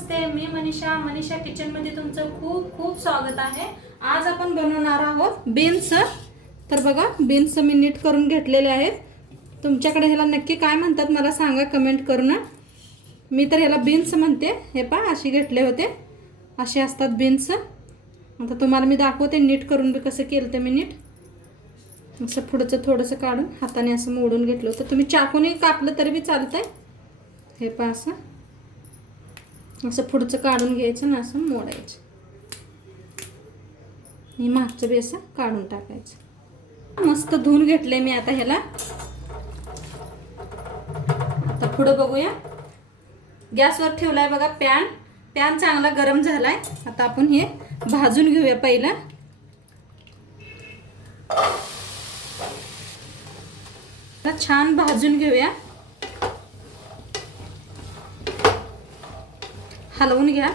नमस्ते, मी मनीषा किचनमध्ये तुमचं खूप खूप स्वागत आहे। आज आपण बनवणार आहोत बीन्स। तर बघा, बीन्स मी नीट करून घेतलेले आहेत। तुमच्याकडे ह्याला नक्की काय म्हणतात मला सांगा कमेंट करून। मी तर ह्याला बीन्स म्हणते। हे पहा, अशी घेतले होते, असे असतात बीन्स। आता तुम्हाला मी दाखवते नीट करून कसं केलं ते मी नीट। असं पुढचं थोडंसं काढून हाताने असं मोडून घेतलं होतं। तुम्ही चाकूने कापलं तरी बी चालतंय। हे पहा, असं पुढचं काढून घ्यायचं ना, असं मोडायचं आणि मागचं बी असं काढून टाकायचं। मस्त धुवून घेतले मी आता ह्याला। आता पुढे बघूया। गॅसवर ठेवलाय बघा पॅन चांगला गरम झालाय। आता आपण हे भाजून घेऊया पहिला। छान भाजून घेऊया, हलवून घ्या।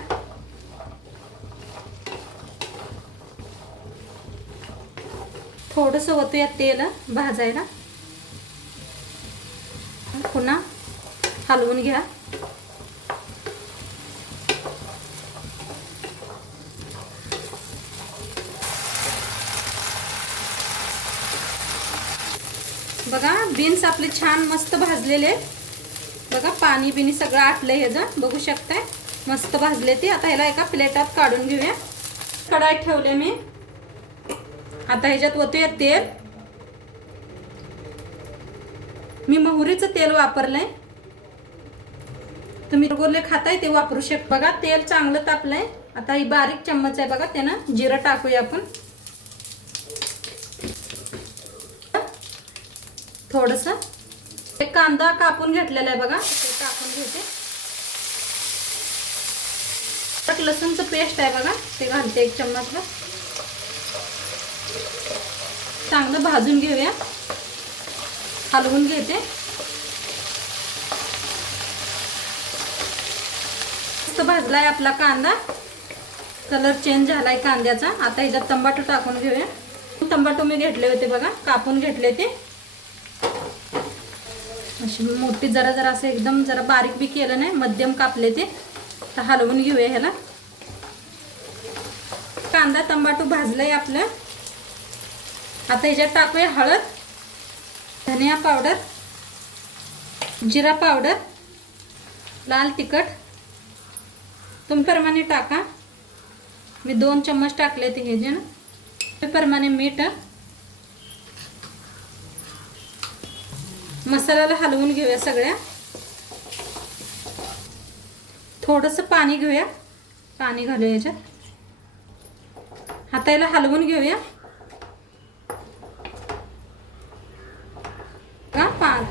थोडंसं ओतूया तेल भाजायला, पुन्हा हलवून घ्या। बघा, बीन्स आपले छान मस्त भाजलेले आहेत। बघा, पाणी बिनी सगळं आटलंय ह्याचं, बघू शकताय। मस्त भाजले ते। आता ह्याला एका प्लेटात काढून घेऊया। कढाई ठेवले मी। आता ह्याच्यात ओतूया तेल। मी मोहरीचं तेल वापरलंय, तुम्ही गोरले खाताय ते वापरू शकता। बघा, तेल चांगलं तापलंय। आता ही बारीक चम्मच आहे बघा, त्यानं जिरं टाकूया आपण थोडंसं। एक कांदा कापून घेतलेला आहे बघा, ते टाकून घेते। लसूणचं पेस्ट आहे बघा, ते घालते 1 चम्मच। चांगलं भाजून घेऊया, हलवून घेते। मस्त भाजलाय आपला कांदा, कलर चेंज झालाय कांद्याचा। आता ह्याच्यात टमाटर टाकून घेऊया। टमाटर मी घेतले होते बघा, कापून घेतले ते अशी मोठी, जरा असं एकदम जरा बारीक बी केलं नाही, मध्यम कापले ते। तर हलवून घेऊया ह्याला। कांदा टमाटर भाजलंय आपलं। आता ह्याच्यात टाकूया हळद, धनिया पावडर, जिरा पावडर, लाल तिखट तुम्ही प्रमाणे टाका। मी 2 चम्मच टाकले ते हे जे ना, ते प्रमाणे मीठ। मसाल्याला हलवून घेऊया सगळ्या। थोडंसं पाणी घेऊया, पाणी घालूया याच्यात। हाताला हलवून घेऊया।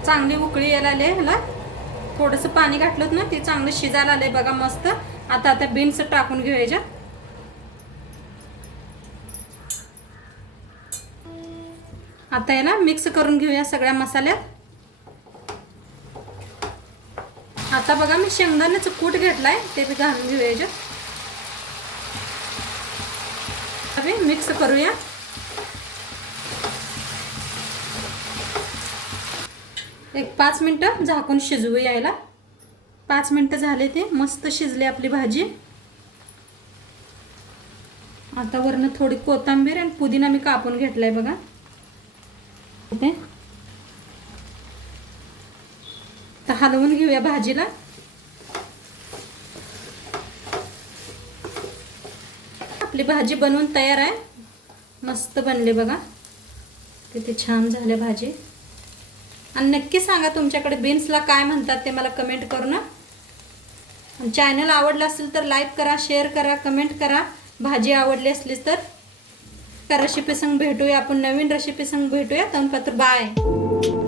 चांगली उकळी यायला आली ह्याला। थोडंसं पाणी घातलं ना, ते चांगलं शिजायला आलंय बघा मस्त। आता बीन्स टाकून घेऊया याच्यात। आता याला मिक्स करून घेऊया सगळ्या मसाल्यात। आता बघा, मी शेंगदाण्याचं कूट घेतलाय, ते बी घालून घेऊया याच्यात। मिक्स करूया। एक 5 मिनिटं झाकून शिजवू यायला। 5 मिनिटं झाले, ते मस्त शिजले आपली भाजी। आता वरनं थोडी कोथिंबीर आणि पुदिना मी कापून घेतलाय बघा। तर हलवून घेऊया भाजीला। आपली भाजी बनवून तयार आहे। मस्त बनले बघा, किती छान झाले भाजी। आणि नक्की सांगा तुमच्याकडे बीन्सला काय म्हणतात ते मला कमेंट करून। आणि चॅनल आवडला असेल तर लाईक करा, शेअर करा, कमेंट करा। भाजी आवडली असली तर रेसिपी संग भेटूया आपण, नवीन रेसिपी संग भेटूया। तोपर्यंत बाय।